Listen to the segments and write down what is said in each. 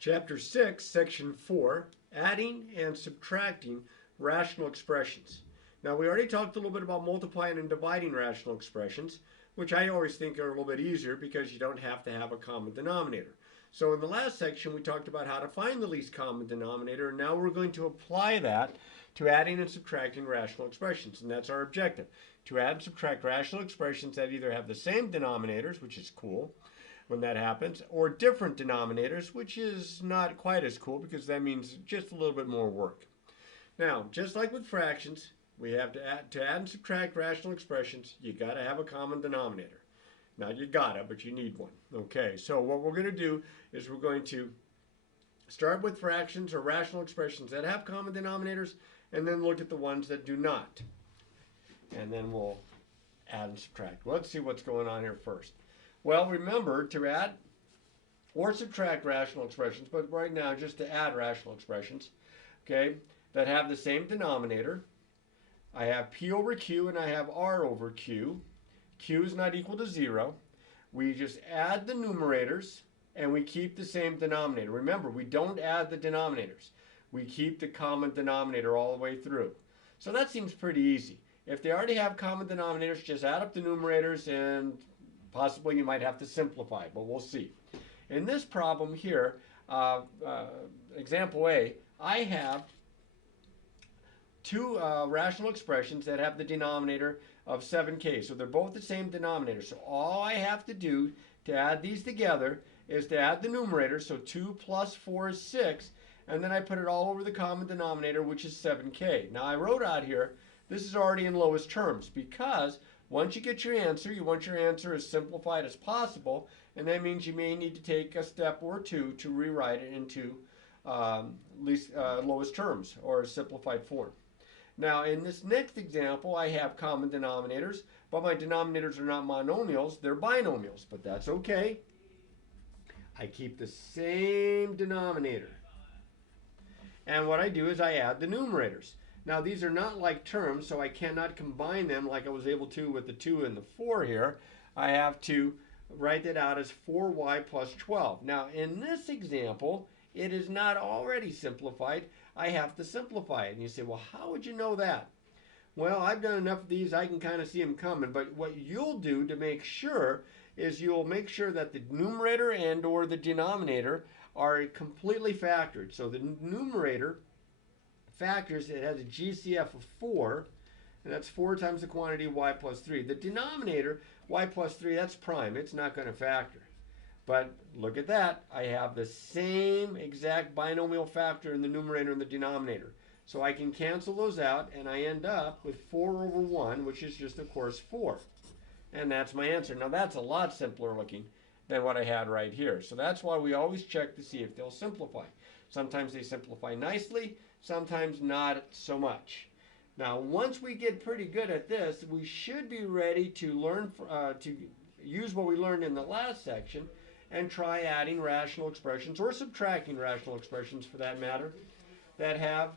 Chapter 6, Section 4, Adding and Subtracting Rational Expressions. Now, we already talked a little bit about multiplying and dividing rational expressions, which I always think are a little bit easier because you don't have to have a common denominator. So in the last section, we talked about how to find the least common denominator, and now we're going to apply that to adding and subtracting rational expressions, and that's our objective, to add and subtract rational expressions that either have the same denominators, which is cool, when that happens, or different denominators, which is not quite as cool because that means just a little bit more work. Now, just like with fractions, we have to add and subtract rational expressions, you got to have a common denominator. Now, you gotta, but you need one. Okay, so what we're going to do is we're going to start with fractions or rational expressions that have common denominators, and then look at the ones that do not. And then we'll add and subtract. Let's see what's going on here first. Well, remember to add or subtract rational expressions, but right now just to add rational expressions, okay, that have the same denominator. I have P over Q and I have R over Q. Q is not equal to 0. We just add the numerators and we keep the same denominator. Remember, we don't add the denominators. We keep the common denominator all the way through. So that seems pretty easy. If they already have common denominators, just add up the numerators and possibly you might have to simplify, but we'll see. In this problem here, example A, I have two rational expressions that have the denominator of 7k. So they're both the same denominator. So all I have to do to add these together is to add the numerator. So 2 plus 4 is 6. And then I put it all over the common denominator, which is 7k. Now I wrote out here, this is already in lowest terms because once you get your answer, you want your answer as simplified as possible, and that means you may need to take a step or two to rewrite it into lowest terms or a simplified form. Now, in this next example, I have common denominators, but my denominators are not monomials, they're binomials, but that's okay. I keep the same denominator. And what I do is I add the numerators. Now, these are not like terms, so I cannot combine them like I was able to with the 2 and the 4 here. I have to write it out as 4y plus 12. Now, in this example, it is not already simplified. I have to simplify it. And you say, well, how would you know that? Well, I've done enough of these, I can kind of see them coming. But what you'll do to make sure is you'll make sure that the numerator and or the denominator are completely factored. So the numerator factors, it has a GCF of 4, and that's 4 times the quantity y plus 3. The denominator, y plus 3, that's prime. It's not going to factor. But look at that. I have the same exact binomial factor in the numerator and the denominator. So I can cancel those out, and I end up with 4 over 1, which is just, of course, 4. And that's my answer. Now, that's a lot simpler looking than what I had right here. So that's why we always check to see if they'll simplify. Sometimes they simplify nicely, sometimes not so much. Now, once we get pretty good at this, we should be ready to learn to use what we learned in the last section and try adding rational expressions or subtracting rational expressions for that matter that have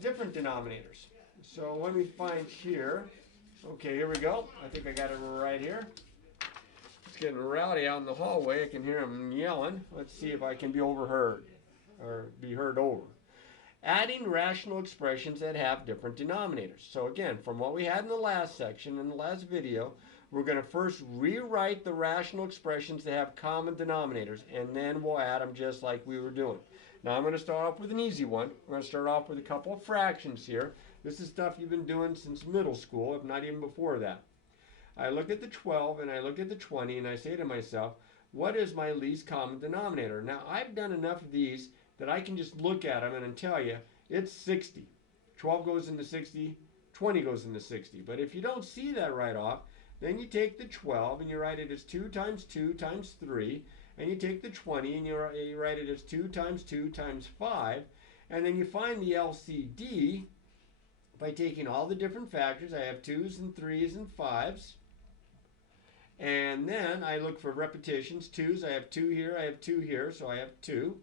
different denominators. So let me find here. Okay, here we go. I think I got it right here. It's getting rowdy out in the hallway. I can hear them yelling. Let's see if I can be overheard or be heard over. Adding rational expressions that have different denominators. So again, from what we had in the last section, in the last video, we're going to first rewrite the rational expressions that have common denominators, and then we'll add them just like we were doing. Now I'm going to start off with an easy one. We're going to start off with a couple of fractions here. This is stuff you've been doing since middle school, if not even before that. I look at the 12 and I look at the 20 and I say to myself, what is my least common denominator? Now I've done enough of these that I can just look at them and tell you it's 60. 12 goes into 60, 20 goes into 60. But if you don't see that right off, then you take the 12 and you write it as 2 times 2 times 3. And you take the 20 and you write it as 2 times 2 times 5. And then you find the LCD by taking all the different factors. I have 2's and 3's and 5's. And then I look for repetitions. 2's, I have 2 here, I have 2 here, so I have 2.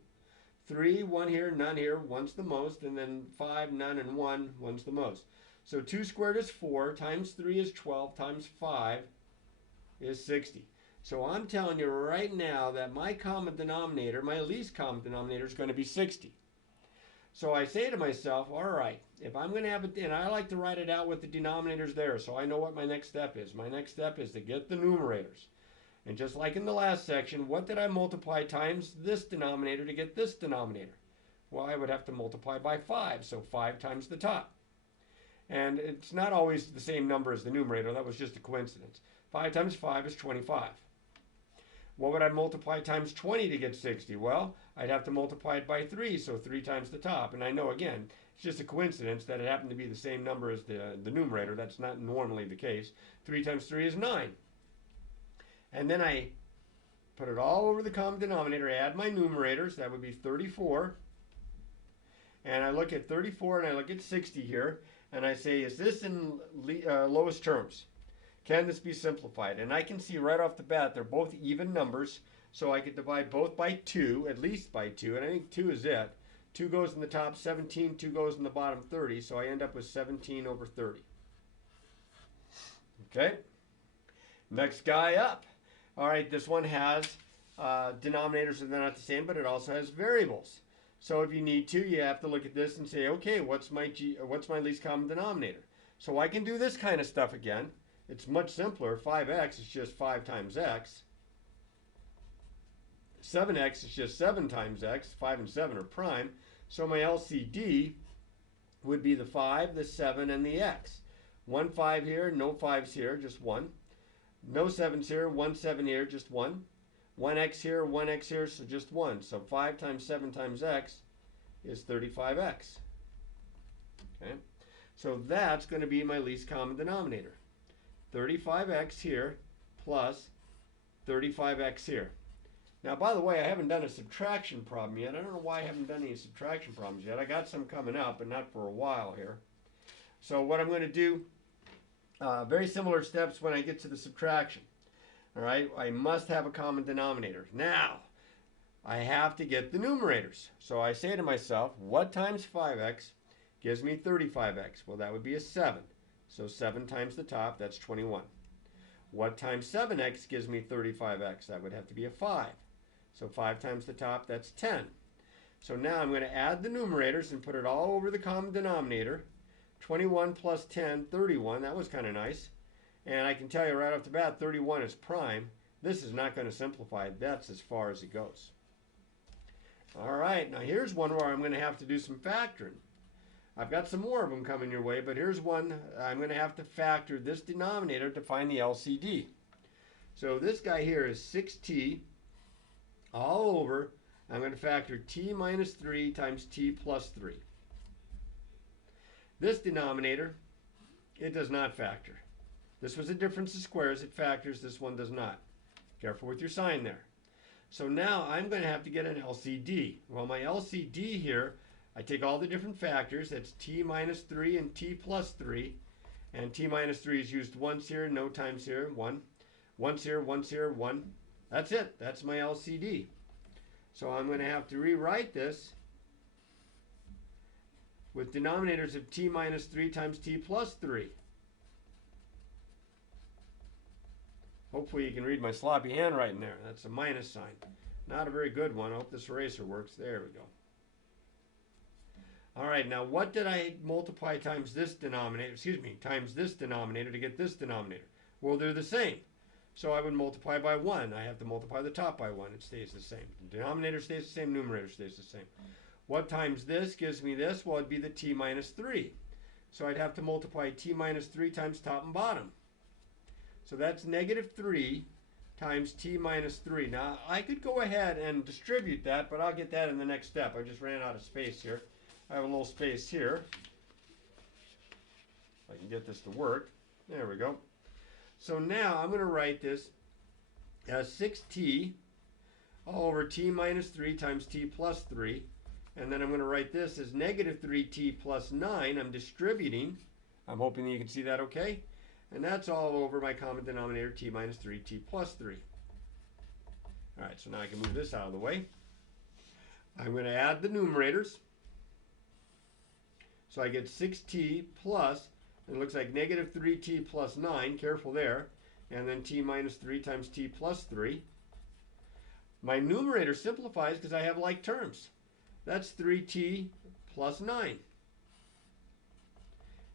3, 1 here, none here, 1's the most, and then 5, none, and 1, 1's the most. So 2 squared is 4, times 3 is 12, times 5 is 60. So I'm telling you right now that my common denominator, my least common denominator, is going to be 60. So I say to myself, all right, if I'm going to have it, and I like to write it out with the denominators there, so I know what my next step is. My next step is to get the numerators. And just like in the last section, what did I multiply times this denominator to get this denominator? Well, I would have to multiply by 5, so 5 times the top. And it's not always the same number as the numerator. That was just a coincidence. 5 times 5 is 25. What would I multiply times 20 to get 60? Well, I'd have to multiply it by 3, so 3 times the top. And I know, again, it's just a coincidence that it happened to be the same number as the numerator. That's not normally the case. 3 times 3 is 9. And then I put it all over the common denominator, add my numerators. That would be 34. And I look at 34 and I look at 60 here. And I say, is this in lowest terms? Can this be simplified? And I can see right off the bat they're both even numbers, so I could divide both by 2, at least by 2, and I think 2 is it. 2 goes in the top 17, 2 goes in the bottom 30, so I end up with 17 over 30. Okay? Next guy up. All right, this one has denominators that are not the same, but it also has variables. So if you need to, you have to look at this and say, okay, what's my least common denominator? So I can do this kind of stuff again. It's much simpler. 5x is just 5 times x. 7x is just 7 times x. 5 and 7 are prime. So my LCD would be the 5, the 7, and the x. 1 5 here, no 5s here, just 1. No 7s here, 1 7 here, just 1. 1x here, 1x here, so just 1. So 5 times 7 times x is 35x. Okay? So that's going to be my least common denominator. 35x here plus 35x here. Now, by the way, I haven't done a subtraction problem yet. I don't know why I haven't done any subtraction problems yet. I got some coming up, but not for a while here. So what I'm going to do, very similar steps when I get to the subtraction. All right, I must have a common denominator. Now, I have to get the numerators. So I say to myself, what times 5x gives me 35x? Well, that would be a 7. So 7 times the top, that's 21. What times 7x gives me 35x? That would have to be a 5. So 5 times the top, that's 10. So now I'm going to add the numerators and put it all over the common denominator. 21 plus 10, 31. That was kind of nice. And I can tell you right off the bat, 31 is prime. This is not going to simplify. That's as far as it goes. All right, now here's one where I'm going to have to do some factoring. I've got some more of them coming your way, but here's one. I'm going to have to factor this denominator to find the LCD. So this guy here is 6t all over. I'm going to factor t minus 3 times t plus 3. This denominator, it does not factor. This was a difference of squares. It factors. This one does not. Careful with your sign there. So now I'm going to have to get an LCD. Well, my LCD here, I take all the different factors. That's t minus 3 and t plus 3. And t minus 3 is used once here, no times here, 1. Once here, 1. That's it. That's my LCD. So I'm going to have to rewrite this with denominators of t minus 3 times t plus 3. Hopefully you can read my sloppy handwriting there. That's a minus sign. Not a very good one. I hope this eraser works. There we go. All right, now what did I multiply times this denominator, times this denominator to get this denominator? Well, they're the same. So I would multiply by 1. I have to multiply the top by 1. It stays the same. The denominator stays the same, numerator stays the same. What times this gives me this? Well, it'd be the t minus 3. So I'd have to multiply t minus 3 times top and bottom. So that's negative 3 times t minus 3. Now, I could go ahead and distribute that, but I'll get that in the next step. I just ran out of space here. I have a little space here. If I can get this to work. There we go. So now I'm going to write this as 6t all over t minus 3 times t plus 3. And then I'm going to write this as negative 3t plus 9. I'm distributing. I'm hoping that you can see that okay. And that's all over my common denominator, t minus 3, t plus 3. All right, so now I can move this out of the way. I'm going to add the numerators. So I get 6t plus, it looks like negative 3t plus 9, careful there, and then t minus 3 times t plus 3. My numerator simplifies because I have like terms. That's 3t plus 9.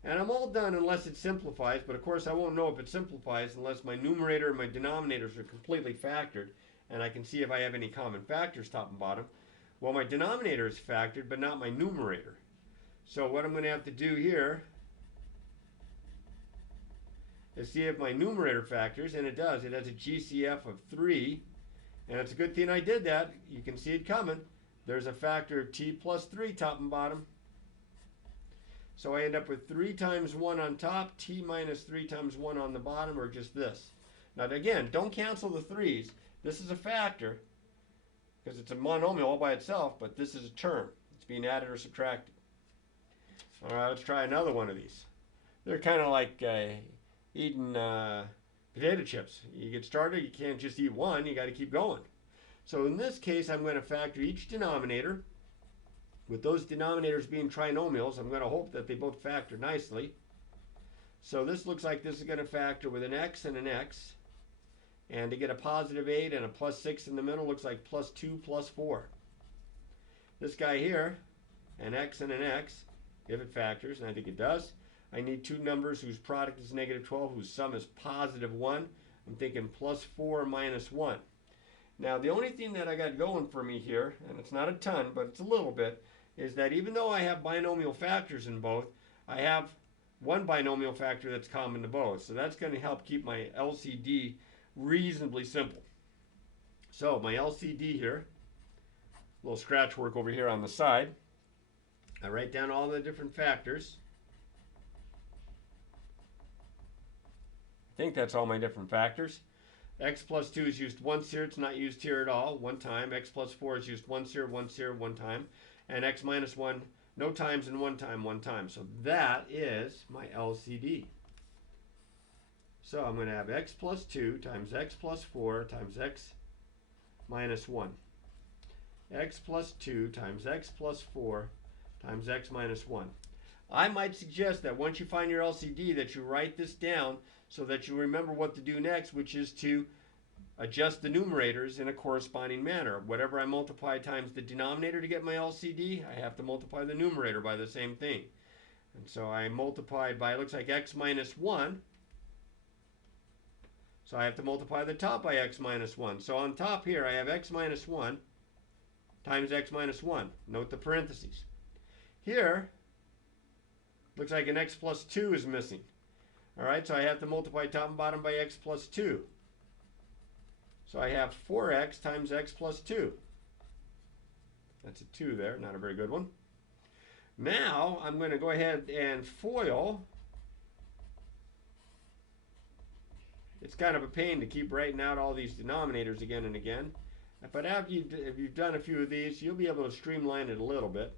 And I'm all done unless it simplifies, but of course I won't know if it simplifies unless my numerator and my denominators are completely factored, and I can see if I have any common factors top and bottom. Well, my denominator is factored, but not my numerator. So what I'm going to have to do here is see if my numerator factors, and it does. It has a GCF of 3, and it's a good thing I did that. You can see it coming. There's a factor of t plus 3 top and bottom. So I end up with 3 times 1 on top, t minus 3 times 1 on the bottom, or just this. Now again, don't cancel the 3's. This is a factor, because it's a monomial all by itself, but this is a term. It's being added or subtracted. All right, let's try another one of these. They're kind of like eating potato chips. You get started, you can't just eat one, you got to keep going. So in this case, I'm going to factor each denominator. With those denominators being trinomials, I'm going to hope that they both factor nicely. So this looks like this is going to factor with an x and an x. And to get a positive 8 and a plus 6 in the middle, looks like plus 2 plus 4. This guy here, an x and an x, if it factors, and I think it does, I need two numbers whose product is negative 12, whose sum is positive 1. I'm thinking plus 4 minus 1. Now the only thing that I got going for me here, and it's not a ton, but it's a little bit, is that even though I have binomial factors in both, I have one binomial factor that's common to both. So that's going to help keep my LCD reasonably simple. So my LCD here, a little scratch work over here on the side. I write down all the different factors. I think that's all my different factors. X plus 2 is used once here. It's not used here at all. One time. X plus 4 is used once here, one time. And x minus 1, no times, and one time. So that is my LCD. So I'm going to have x plus 2 times x plus 4 times x minus 1. X plus 2 times x plus 4 times x minus 1. I might suggest that once you find your LCD that you write this down so that you remember what to do next, which is to adjust the numerators in a corresponding manner. Whatever I multiply times the denominator to get my LCD, I have to multiply the numerator by the same thing. And so I multiplied by, it looks like x minus 1. So I have to multiply the top by x minus 1. So on top here I have x minus 1 times x minus 1. Note the parentheses. Here, looks like an x plus 2 is missing. Alright, so I have to multiply top and bottom by x plus 2. So I have 4x times x plus 2. That's a 2 there, not a very good one. Now I'm going to go ahead and FOIL. It's kind of a pain to keep writing out all these denominators again and again. But after if you've done a few of these, you'll be able to streamline it a little bit.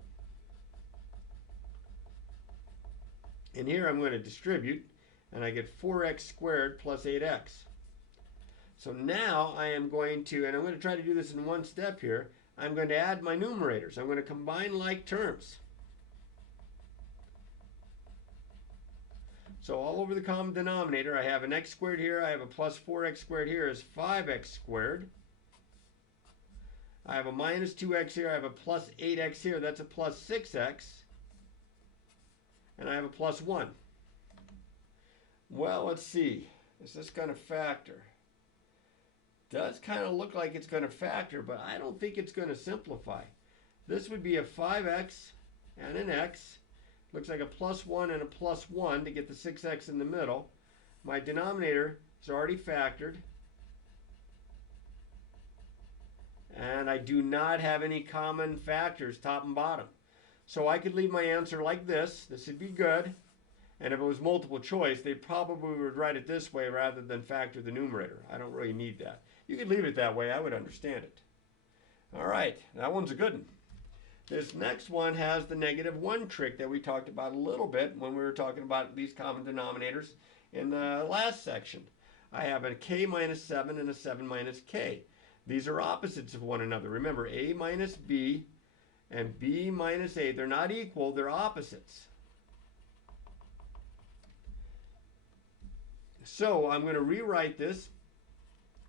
And here I'm going to distribute, and I get 4x squared plus 8x. So now I am going to, and I'm going to try to do this in one step here, I'm going to add my numerators. I'm going to combine like terms. So all over the common denominator, I have an x squared here, I have a plus 4x squared here is 5x squared. I have a minus 2x here, I have a plus 8x here, that's a plus 6x. And I have a plus 1. Well, let's see. Is this going to factor? Does kind of look like it's going to factor, but I don't think it's going to simplify. This would be a 5x and an x. Looks like a plus 1 and a plus 1 to get the 6x in the middle. My denominator is already factored. And I do not have any common factors, top and bottom. So I could leave my answer like this. This would be good. And if it was multiple choice, they probably would write it this way rather than factor the numerator. I don't really need that. You could leave it that way. I would understand it. All right. That one's a good one. This next one has the -1 trick that we talked about a little bit when we were talking about these common denominators in the last section. I have a k minus 7 and a 7 minus k. These are opposites of one another. Remember, a minus b and b minus a, they're not equal, they're opposites. So I'm going to rewrite this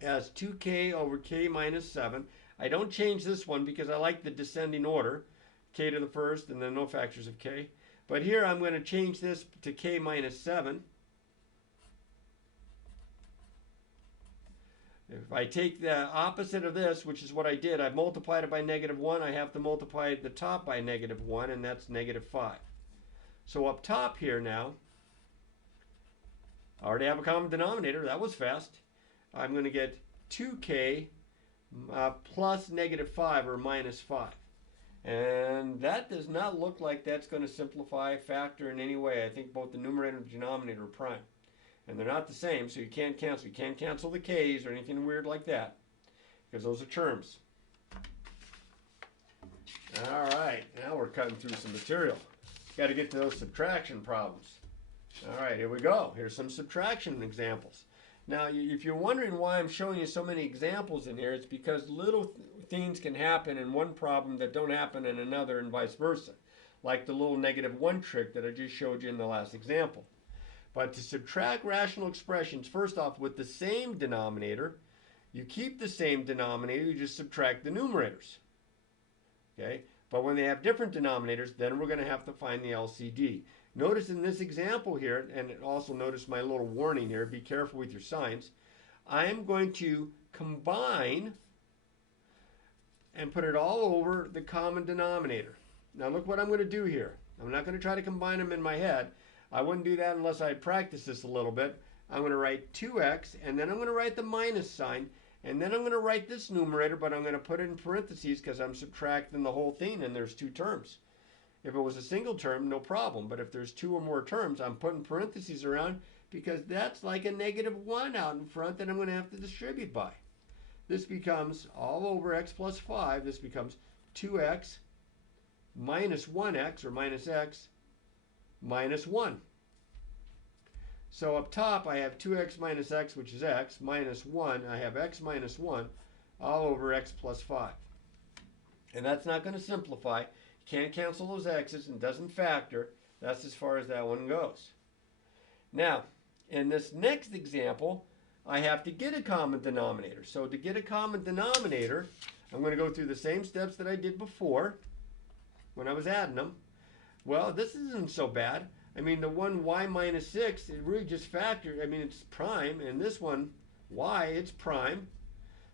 as 2k over k minus 7. I don't change this one because I like the descending order, k to the first and then no factors of k. But here I'm going to change this to k minus 7. If I take the opposite of this, which is what I did, I've multiplied it by -1, I have to multiply the top by -1, and that's -5. So up top here now, I already have a common denominator. That was fast. I'm going to get 2k plus -5 or minus 5. And that does not look like that's going to simplify factor in any way. I think both the numerator and the denominator are prime. And they're not the same, so you can't cancel. You can't cancel the k's or anything weird like that, because those are terms. All right, now we're cutting through some material. Got to get to those subtraction problems. All right, here we go. Here's some subtraction examples. Now, if you're wondering why I'm showing you so many examples in here, it's because little things can happen in one problem that don't happen in another, and vice versa. Like the little -1 trick that I just showed you in the last example. But to subtract rational expressions, first off, with the same denominator, you keep the same denominator, you just subtract the numerators. Okay? But when they have different denominators, then we're going to have to find the LCD. Notice in this example here, and also notice my little warning here, be careful with your signs. I am going to combine and put it all over the common denominator. Now look what I'm going to do here. I'm not going to try to combine them in my head. I wouldn't do that unless I practice this a little bit. I'm going to write 2x, and then I'm going to write the minus sign, and then I'm going to write this numerator, but I'm going to put it in parentheses because I'm subtracting the whole thing, and there's two terms. If it was a single term, no problem, but if there's two or more terms, I'm putting parentheses around because that's like a -1 out in front that I'm going to have to distribute by. This becomes all over x plus 5. This becomes 2x minus 1x, or minus x, minus 1. So up top I have 2x minus x, which is x, minus 1. I have x minus 1 all over x plus 5. And that's not going to simplify. You can't cancel those x's and doesn't factor. That's as far as that one goes. Now, in this next example, I have to get a common denominator. So to get a common denominator, I'm going to go through the same steps that I did before when I was adding them. Well, this isn't so bad. I mean, the one y minus 6, it really just factored. I mean, it's prime. And this one, y, it's prime.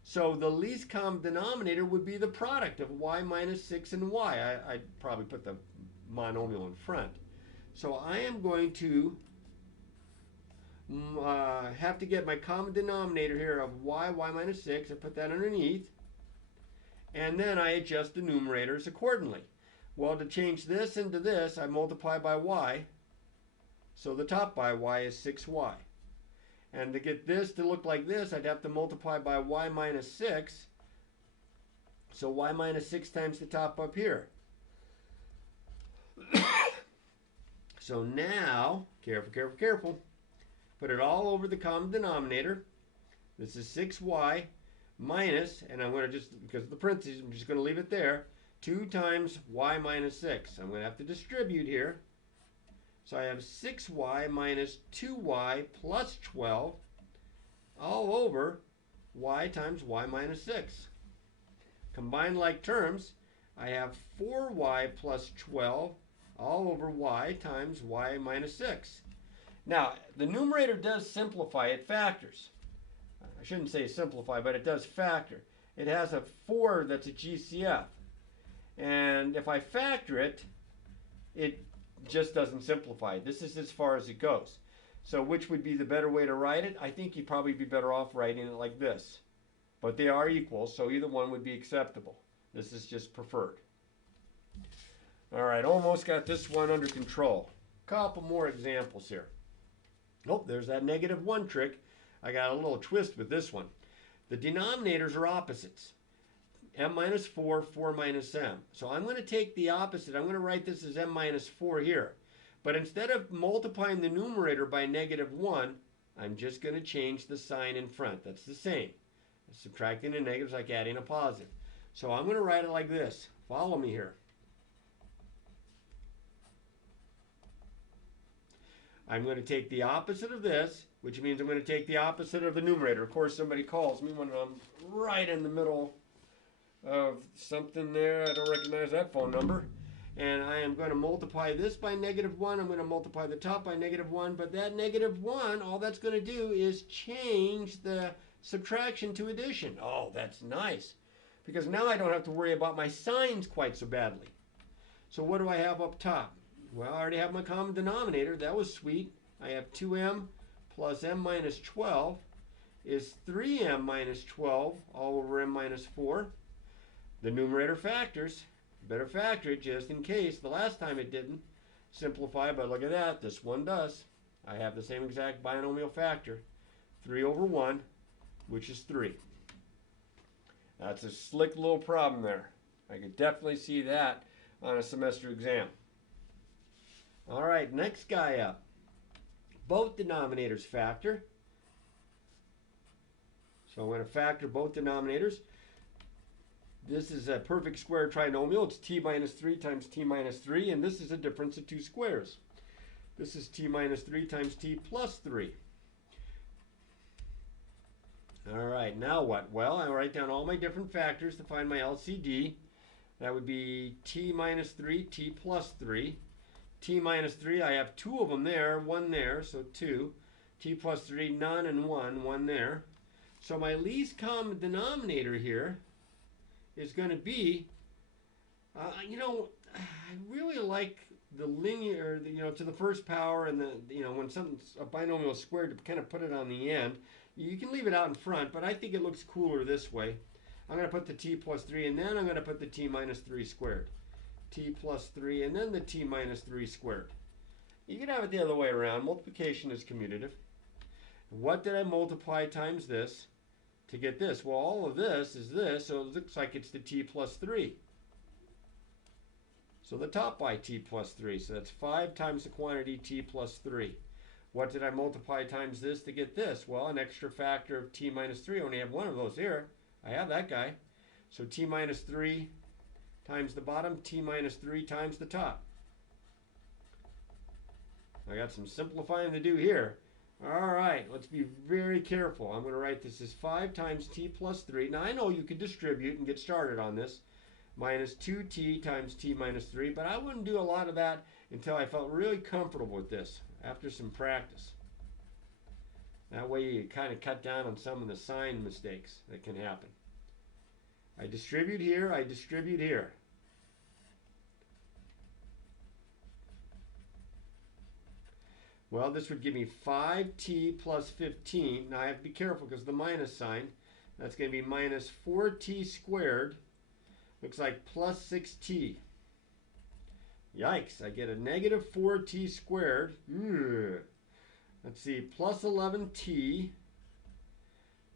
So the least common denominator would be the product of y minus 6 and y. I'd probably put the monomial in front. So I am going to have to get my common denominator here of y minus 6. I put that underneath. And then I adjust the numerators accordingly. Well, to change this into this, I multiply by y. So the top by y is 6y. And to get this to look like this, I'd have to multiply by y minus 6. So y minus 6 times the top up here. So now, careful, careful, careful. Put it all over the common denominator. This is 6y minus, and I'm going to just, because of the parentheses, I'm just going to leave it there. 2 times y minus 6. I'm going to have to distribute here. So I have 6y minus 2y plus 12 all over y times y minus 6. Combined like terms, I have 4y plus 12 all over y times y minus 6. Now, the numerator does simplify. It factors. I shouldn't say simplify, but it does factor. It has a 4 that's a GCF. And if I factor it, it just doesn't simplify. This is as far as it goes. So which would be the better way to write it? I think you'd probably be better off writing it like this. But they are equal, so either one would be acceptable. This is just preferred. All right, almost got this one under control. Couple more examples here. Oh, there's that -1 trick. I got a little twist with this one. The denominators are opposites. M minus 4, 4 minus m. So I'm going to take the opposite. I'm going to write this as m minus 4 here. But instead of multiplying the numerator by -1, I'm just going to change the sign in front. That's the same. Subtracting a negative is like adding a positive. So I'm going to write it like this. Follow me here. I'm going to take the opposite of this, which means I'm going to take the opposite of the numerator. Of course, somebody calls me when I'm right in the middle of something there. I don't recognize that phone number. And I am going to multiply this by -1. I'm going to multiply the top by -1. But that -1, all that's going to do is change the subtraction to addition. Oh, that's nice. Because now I don't have to worry about my signs quite so badly. So what do I have up top? Well, I already have my common denominator. That was sweet. I have 2m plus m minus 12 is 3m minus 12 all over m minus 4. The numerator factors. Better factor it just in case. The last time it didn't. Simplify, but look at that. This one does. I have the same exact binomial factor. 3 over 1, which is 3. That's a slick little problem there. I could definitely see that on a semester exam. All right, next guy up. Both denominators factor. So I'm going to factor both denominators. This is a perfect square trinomial. It's t minus 3 times t minus 3, and this is a difference of two squares. This is t minus 3 times t plus 3. All right, now what? Well, I write down all my different factors to find my LCD. That would be t minus 3, t plus 3. T minus 3, I have 2 of them there, 1 there, so 2. T plus 3, none, and 1 there. So my least common denominator here is going to be, I really like the linear, to the first power, and when something's a binomial squared, to kind of put it on the end. You can leave it out in front, but I think it looks cooler this way. I'm going to put the t plus 3, and then I'm going to put the t minus 3 squared. T plus 3, and then the t minus 3 squared. You can have it the other way around. Multiplication is commutative. What did I multiply times this to get this? Well, all of this is this, so it looks like it's the t plus 3. So the top by t plus 3. So that's 5 times the quantity t plus 3. What did I multiply times this to get this? Well, an extra factor of t minus 3. I only have one of those here. I have that guy. So t minus 3 times the bottom, t minus 3 times the top. I got some simplifying to do here. All right, let's be very careful. I'm going to write this as 5 times t plus 3. Now, I know you could distribute and get started on this. Minus 2t times t minus 3, but I wouldn't do a lot of that until I felt really comfortable with this, after some practice. That way you kind of cut down on some of the sign mistakes that can happen. I distribute here, I distribute here. Well, this would give me 5t plus 15. Now I have to be careful because the minus sign. That's going to be minus 4t squared. Looks like plus 6t. Yikes, I get a negative 4t squared. Let's see, plus 11t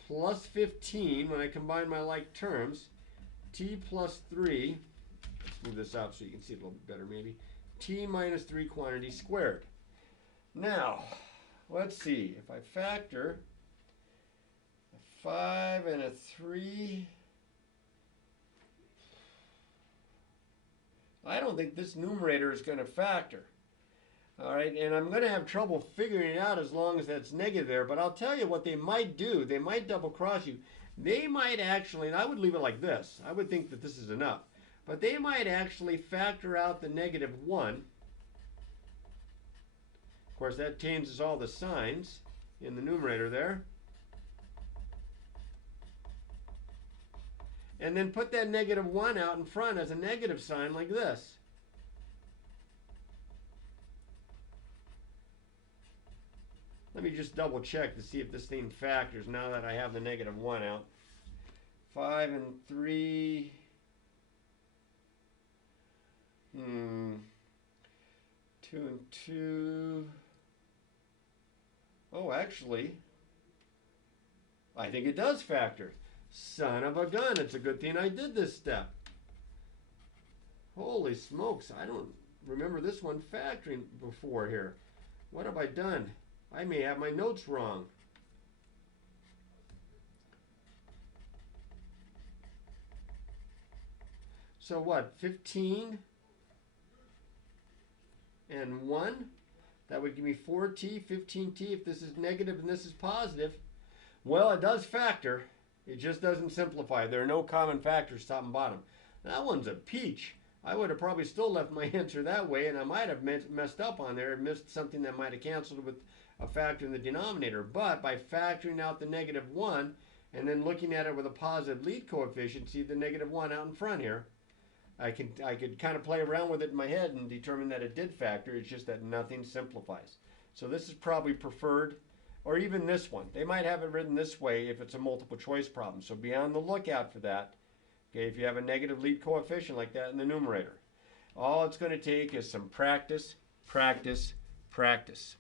plus 15 when I combine my like terms. T plus 3. Let's move this out so you can see it a little bit better maybe. T minus 3 quantity squared. Now, let's see. If I factor a 5 and a 3, I don't think this numerator is going to factor. All right, and I'm going to have trouble figuring it out as long as that's negative there, but I'll tell you what they might do. They might double cross you. They might actually, and I would leave it like this. I would think that this is enough. But they might actually factor out the -1. Of course, that changes all the signs in the numerator there. And then put that -1 out in front as a negative sign like this. Let me just double check to see if this thing factors now that I have the -1 out. 5 and 3. 2 and 2. Oh, actually, I think it does factor. Son of a gun, it's a good thing I did this step. Holy smokes, I don't remember this one factoring before here. What have I done? I may have my notes wrong. So what, 15 and 1? That would give me 4t, 15t if this is negative and this is positive. Well, it does factor. It just doesn't simplify. There are no common factors top and bottom. That one's a peach. I would have probably still left my answer that way, and I might have messed up on there and missed something that might have canceled with a factor in the denominator. But by factoring out the negative 1 and then looking at it with a positive lead coefficient, see the negative 1 out in front here, I could kind of play around with it in my head and determine that it did factor. It's just that nothing simplifies. So this is probably preferred, or even this one. They might have it written this way if it's a multiple choice problem. So be on the lookout for that. Okay, if you have a negative lead coefficient like that in the numerator. All it's going to take is some practice, practice, practice.